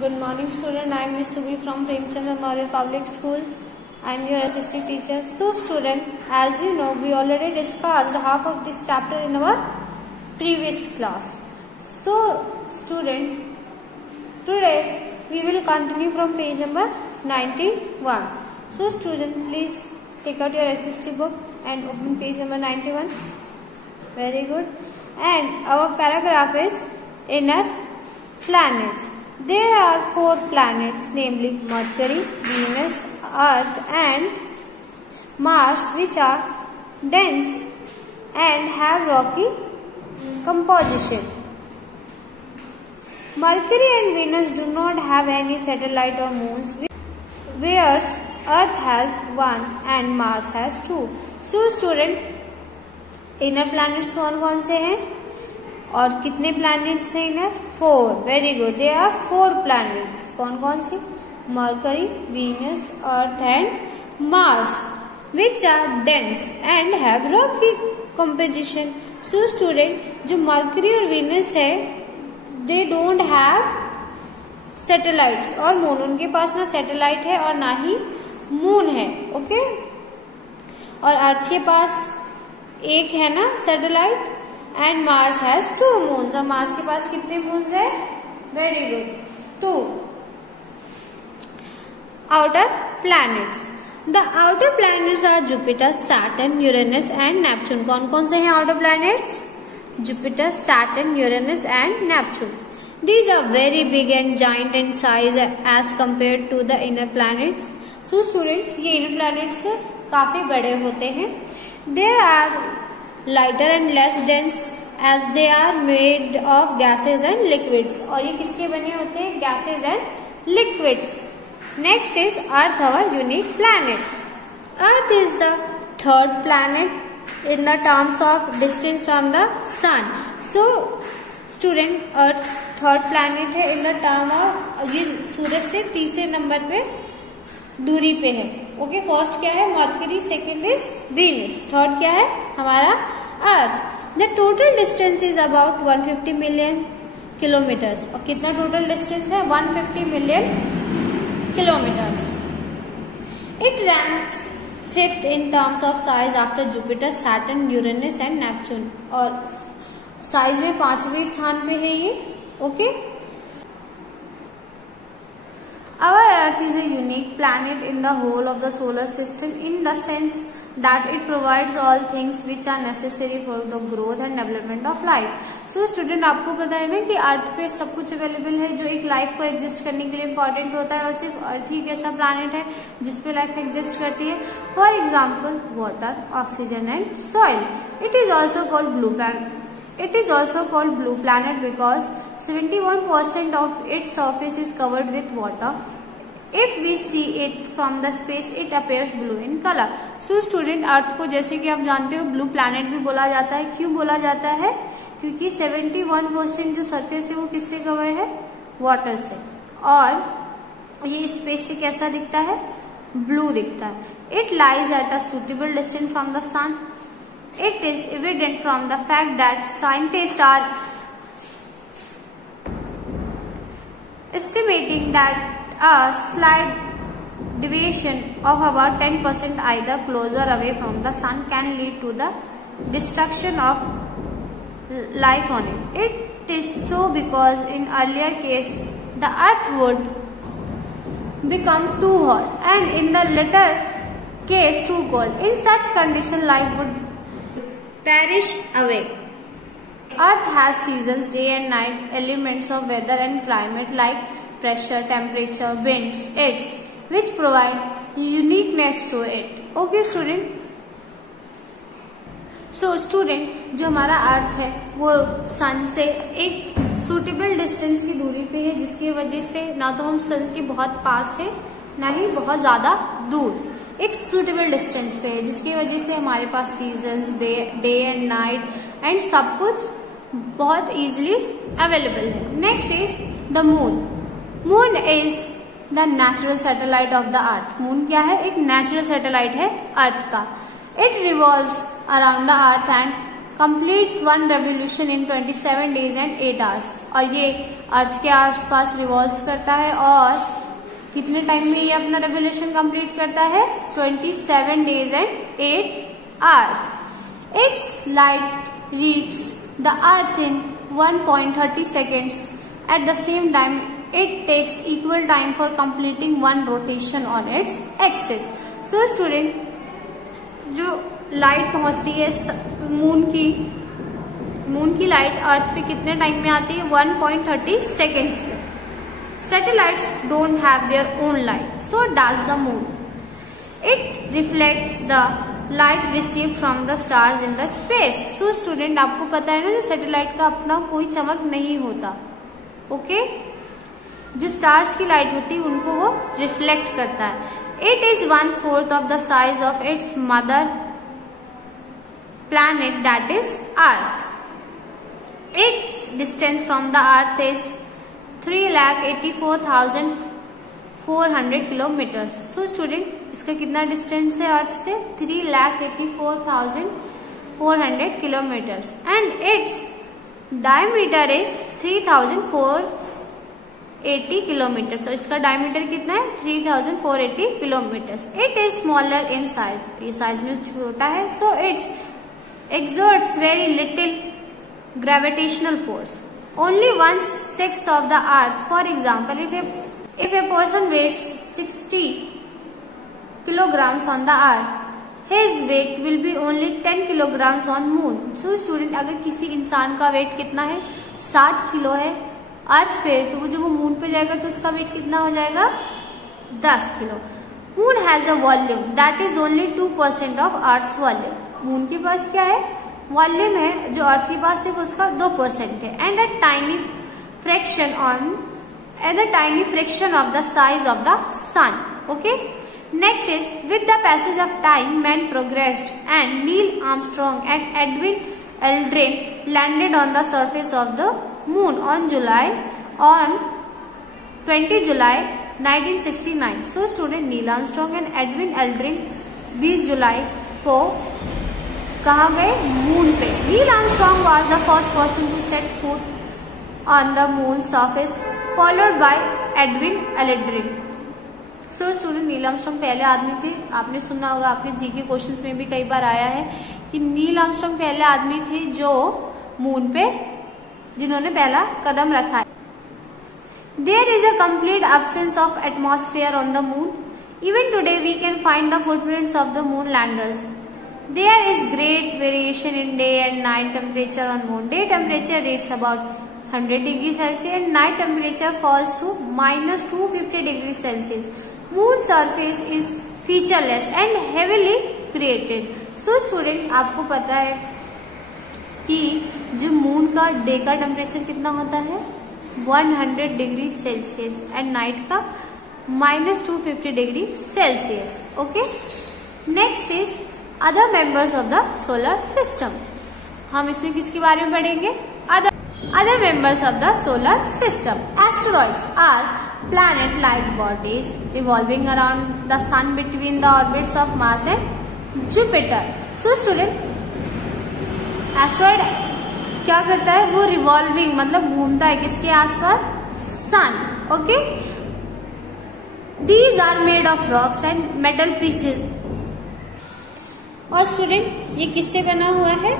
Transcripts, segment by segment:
Good morning student, I am Ms. Subi from Premchand Memorial Public School. I am your SSC teacher. So student, as you know, we already discussed half of this chapter in our previous class. So student, today we will continue from page number 91. So student, please take out your SST book and open page number 91. Very good. And our paragraph is inner planets. There are 4 planets, namely Mercury, Venus, Earth and Mars, which are dense and have rocky composition. Mercury and Venus do not have any satellite or moons, whereas Earth has 1 and Mars has 2. So student, inner planets कौन-कौन से हैं और कितने planets हैं inner? 4. Very good. There are 4 planets. कौन कौन से? Mercury, Venus, Earth and Mars, which are dense and have rocky composition. So student, जो मरकरी और वीनस है दे डोंट हैव सैटेलाइट्स और मून. उनके पास ना सैटेलाइट है और ना ही मून है. ओके. और अर्थ के पास एक है ना satellite and Mars has 2 moons. और मार्स के पास कितने मून्स है? Very good, 2. Outer planets. The outer planets are Jupiter, Saturn, Uranus and Neptune. कौन कौन से हैं outer planets? Jupiter, Saturn, Uranus and Neptune. These are very big and giant in size as compared to the inner planets. So students, ये inner planets से काफी बड़े होते हैं. There are lighter and less dense as they are made of gases and liquids. और ये किसके बने होते हैं? Gases and liquids. Next is Earth, our unique planet. Earth is the 3rd planet in the terms of distance from the sun. So student, Earth 3rd planet है in the term of, ये सूरज से तीसरे number पे दूरी पे है. Okay. First क्या है? Mercury. Second is Venus. Third क्या है? हमारा earth. The total distance is about 150 million kilometres. और कितना टोटल डिस्टेंस है? 150 million kilometres. It ranks 5th in terms of size after Jupiter, Saturn, Uranus and Neptune. और size में 5वें स्थान पे है ये. Okay. Our Earth is a unique planet in the whole of the solar system in the sense that it provides all things which are necessary for the growth and development of life. So student, आपको पता है ना कि अर्थ पे सब कुछ available है जो एक लाइफ को एग्जिस्ट करने के लिए इम्पोर्टेंट होता है. और सिर्फ अर्थ ही एक ऐसा प्लानिट है जिसपे लाइफ एग्जिस्ट करती है. For example water, oxygen and soil. It is also called blue planet. It is also called blue planet because 71% of its surface is covered with water. If we see it from the space, it appears blue in color. So student, अर्थ को जैसे कि आप जानते हो blue planet भी बोला जाता है. क्यों बोला जाता है? क्योंकि 71% जो सरफेस है वो किससे कवर है? वाटर से. और ये स्पेस से कैसा दिखता है? ब्लू दिखता है. It lies at a suitable distance from the sun. It is evident from the fact that scientists are estimating that a slight deviation of about 10% either closer away from the sun can lead to the destruction of life on it. It is so because in earlier case the earth would become too hot and in the later case too cold. In such condition life would perish away. Earth has seasons, day and night, elements of weather and climate like pressure, temperature, winds, its which provide uniqueness to it. Okay student. So student, जो हमारा अर्थ है वो सन से एक suitable distance की दूरी पे है, जिसकी वजह से ना तो हम सन के बहुत पास है ना ही बहुत ज्यादा दूर. एक सुटेबल डिस्टेंस पे है जिसकी वजह से हमारे पास seasons, day and night and सब कुछ बहुत इजीली अवेलेबल है. Next is the moon. Moon is the natural satellite of the earth. Moon क्या है? एक नेचुरल सैटेलाइट है अर्थ का. It revolves around the earth and completes one revolution in 27 days and 8 hours। और ये अर्थ के आसपास रिवॉल्व करता है और कितने टाइम में ये अपना रेवोल्यूशन कंप्लीट करता है? 27 days and 8 hours। Its light reaches the earth in 1.30 seconds। At the same time, it takes equal time for completing one rotation on its axis। So student, जो लाइट पहुंचती है moon की light अर्थ पे कितने time में आती है? 1.30 seconds में। Satellites don't have their own light, so does the moon। It reflects the light received from the stars in the space। So student, आपको पता है ना, जो सैटेलाइट का अपना कोई चमक नहीं होता, ओके? जो स्टार्स की लाइट होती है उनको वो रिफ्लेक्ट करता है। It is 1/4 of the size of its mother planet, that is Earth। Its distance from the Earth is 3,84,400 kilometre. So student, इसका कितना डिस्टेंस है अर्थ से? 3,84,400 kilometre. And its diameter is 3,480 kilometre. तो इसका डायमीटर कितना है? 3,480 kilometre. It is smaller in size, ये size में छोटा है। So it's exerts very little gravitational force, only 1/6 of the earth। For example, if a person weighs 60 kilograms on the earth, his weight will be only 10 kilograms on moon। So student, अगर किसी इंसान का wait कितना है? 60 kilo है अर्थ पे, तो वो जब वो मून पे जाएगा तो उसका वेट कितना हो जाएगा? 10 kilo. Moon has a volume that is only 2% of Earth's volume. Moon के पास क्या है? वॉल्यूम है, जो अर्थ के पास सिर्फ उसका 2% है। And a tiny fraction of the size of the sun। Okay? Next is, with the passage of time, man progressed and Neil Armstrong and Edwin Aldrin landed on the surface of the moon on 20 July 1969। So student, Neil Armstrong and Edwin Aldrin 20 जुलाई को कहाँ गए? Moon पे। Neil Armstrong was the first person to set foot on the moon surface, followed by Edwin Aldrin. So student, Neil Armstrong पहले आदमी थे। आपने सुना होगा, आपके जीके क्वेश्चंस में भी कई बार आया है कि नील आर्मस्ट्रॉन्ग पहले आदमी थे जो मून पे, जिन्होंने पहला कदम रखा है। There is a complete absence of atmosphere on the moon। Even today we can find the footprints of the moon landers। There is great variation in day and night temperature on moon। Day temperature reaches about 100 degrees Celsius and night temperature falls to -250 degrees Celsius। Moon surface is featureless and heavily created। So student, आपको पता है कि जो moon का day का temperature कितना होता है? 100 डिग्री सेल्सियस एंड नाइट का -250 degree Celsius. Okay, next is other members of the solar system. हम इसमें किसके बारे में पढ़ेंगे? Other members of the solar system. Asteroids are planet like bodies revolving around the sun between the orbits of Mars and Jupiter। So student, asteroid क्या करता है? वो रिवॉल्विंग मतलब घूमता है किसके आसपास? Sun. Okay, these are made of rocks and metal pieces. और स्टूडेंट, ये किससे बना हुआ है?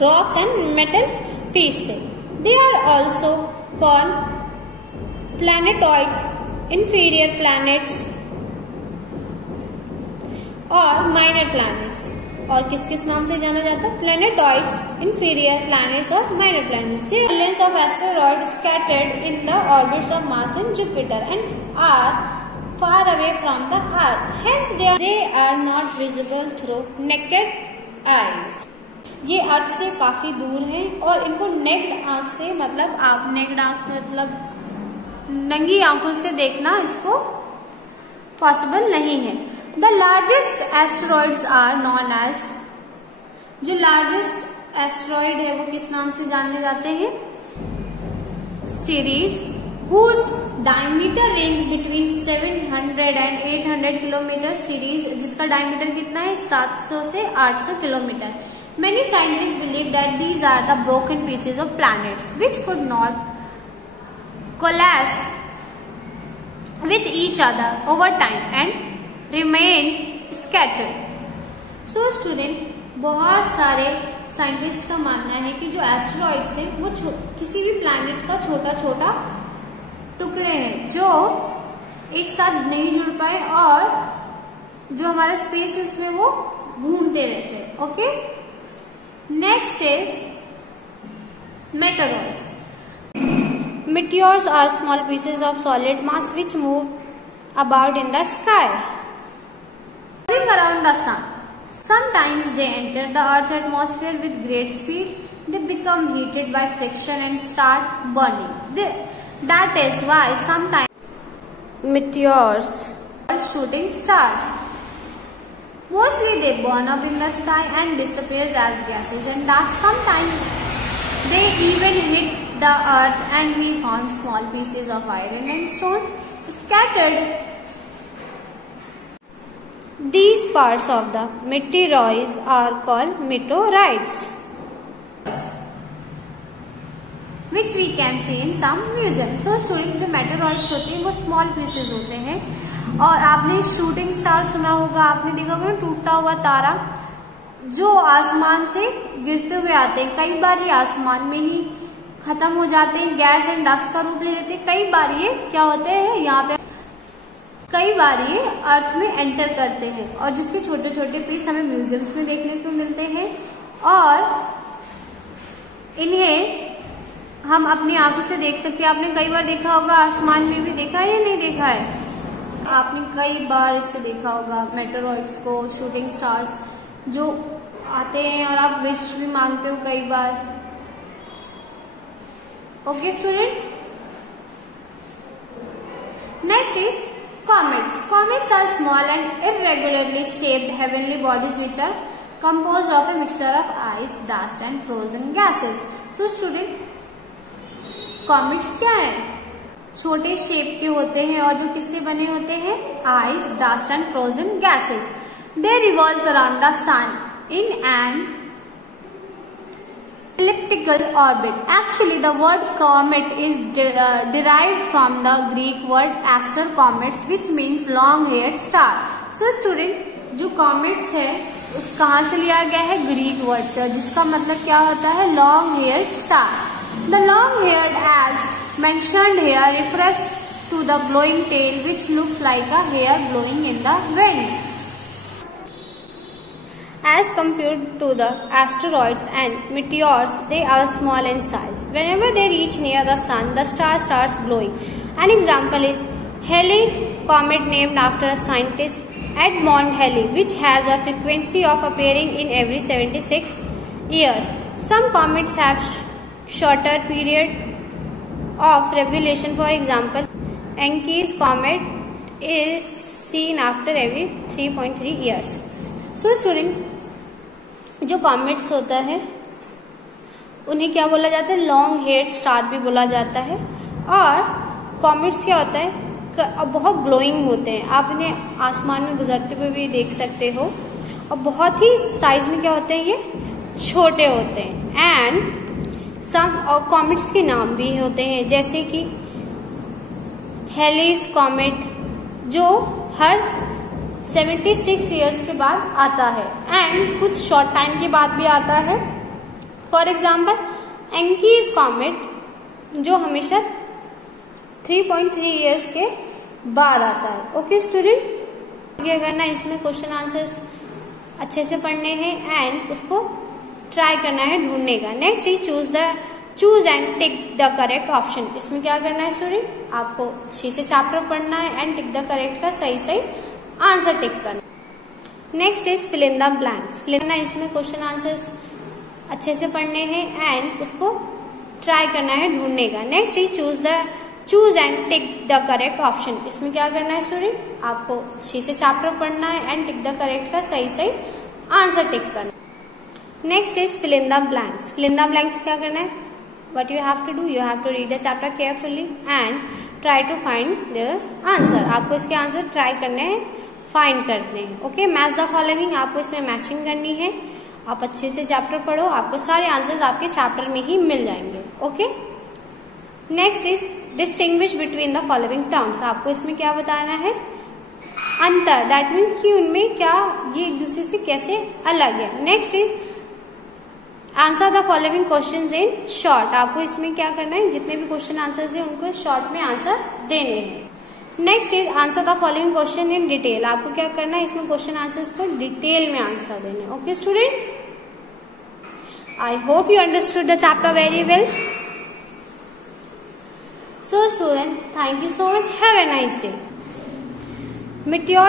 रॉक्स एंड मेटल पीस से। They are also called planetoids, inferior planets और माइनर प्लैनेट्स। और किस किस नाम से जाना जाता है? प्लैनेटॉइड्स, इंफीरियर प्लैनेट्स और minor planets. The millions of asteroids scattered in the orbits of Mars and Jupiter and are far away from the Earth. Hence they are not visible through naked eyes। ये अर्थ से काफी दूर हैं और इनको necked आंख से, मतलब आप नेक्ड आंख मतलब नंगी आंखों से देखना इसको पॉसिबल नहीं है। The largest asteroids are known as, जो लार्जेस्ट एस्टेरॉइड है वो किस नाम से जाने जाते हैं? Series, whose diameter range between 700 and 800 kilometre. Series जिसका डायमीटर कितना है? 700 से 800 kilometre. Many scientists believe that these are the broken pieces of planets which could not coalesce with each other over time and remain scattered. So student, बहुत सारे scientist का मानना है कि जो एस्टेरॉइड्स हैं वो किसी भी प्लैनेट का छोटा छोटा टुकड़े हैं जो एक साथ नहीं जुड़ पाए और जो हमारा स्पेस है उसमें वो घूमते रहते हैं. Okay, next is meteoroids. Meteors are small pieces of solid mass which move about in the sky, moving around the sun. Sometimes they enter the Earth's atmosphere with great speed. They become heated by friction and start burning. That is why sometimes meteors are shooting stars. Mostly they burn up in the sky and disappear as gases and dust. Sometimes they even hit the earth and we found small pieces of iron and stone scattered. These parts of the meteoroids are called meteorites, which we can see in some museums. So student, जो meteoroids होते हैं वो small pieces होते हैं. और आपने shooting star सुना होगा, आपने देखा होगा टूटता हुआ तारा जो आसमान से गिरते हुए आते हैं. कई बार ये आसमान में ही खत्म हो जाते हैं, गैस एंड डस्ट का रूप ले लेते हैं. कई बार ये क्या होते हैं, यहाँ पे कई बार ये अर्थ में एंटर करते हैं और जिसके छोटे छोटे पीस हमें म्यूजियम्स में देखने को मिलते हैं और इन्हें हम अपनी आंखों से देख सकते हैं. आपने कई बार देखा होगा, आसमान में भी देखा है या नहीं देखा है? आपने कई बार इसे देखा होगा मेटेरॉइड्स को, शूटिंग स्टार्स जो आते हैं और आप विश भी मांगते हो कई बार. Okay student, next is comets. Comets are small and irregularly shaped heavenly bodies which are composed of a mixture of ice, dust and frozen gases. So student, comets क्या है? छोटे शेप के होते हैं और जो किससे बने होते हैं? Ice, dust and frozen gases. They revolve around the sun in an elliptical orbit. Actually, the word comet is derived from the Greek word aster comets, which means long-haired star. So, student, जो comets है, उस कहाँ से लिया गया है? Greek word से, जिसका मतलब क्या होता है? long-haired star. The long-haired, as mentioned here, refers to the glowing tail, which looks like a hair blowing in the wind. As compared to the asteroids and meteors, they are small in size. Whenever they reach near the sun, the star starts glowing. An example is Halley comet, named after a scientist Edmond Halley, which has a frequency of appearing in every 76 years. Some comets have shorter period of revolution. For example, Encke's comet is seen after every 3.3 years. So student, जो comets होता है उन्हें क्या बोला जाता है? Long head star भी बोला जाता है. और कॉमेट्स क्या होता है? बहुत ग्लोइंग होते हैं. आप इन्हें आसमान में गुजरते हुए भी देख सकते हो और बहुत ही साइज में क्या होते हैं? ये छोटे होते हैं. एंड सम और कॉमेट्स के नाम भी होते हैं, जैसे कि हेलीज कॉमेट जो हर 76 ईयर्स के बाद आता है एंड कुछ शॉर्ट टाइम के बाद भी आता है. फॉर एग्जाम्पल एंकीज कॉमेट जो हमेशा 3.3 ईयर्स के बाद आता है. ओके स्टूडेंट, क्या करना है? इसमें क्वेश्चन आंसर्स अच्छे से पढ़ने हैं एंड उसको ट्राई करना है ढूंढने का. Next is choose and tick the correct option. इसमें क्या करना है स्टूडेंट? आपको अच्छे से चैप्टर पढ़ना है एंड टिक द करेक्ट का सही आंसर टिक करना. Next is fill in the blanks. Fill in, इसमें क्वेश्चन आंसर्स अच्छे से पढ़ने हैं एंड उसको ट्राई करना है ढूंढने का. Next is choose and tick the correct option. इसमें क्या करना है स्टूडेंट? आपको अच्छे से चैप्टर पढ़ना है एंड टिक द करेक्ट का सही आंसर टिक करना. Next is fill in the blanks. Fill in the blanks क्या करना है? What you have to do? You have to read the chapter carefully and try to find the answer. आपको इसके answer try करने हैं, find करने हैं. Okay, match the following. आपको इसमें मैचिंग करनी है आप अच्छे से चैप्टर पढ़ो, आपको सारे आंसर्स आपके चैप्टर में ही मिल जाएंगे। Okay, next is distinguish between the following terms. आपको इसमें क्या बताना है, अंतर, दैट मीन्स कि उनमें क्या ये एक दूसरे से कैसे अलग है। Next is answer the following questions in short. आपको इसमें क्या करना है, जितने भी क्वेश्चन आंसर्स हैं उनको शॉर्ट में आंसर देने हैं। Next is answer the following question in detail. आपको क्या करना है, इसमें क्वेश्चन आंसर्स को डिटेल में आंसर देने। Okay student, I hope you understood the chapter very well. So student, thank you so much. Have a nice day. Meteor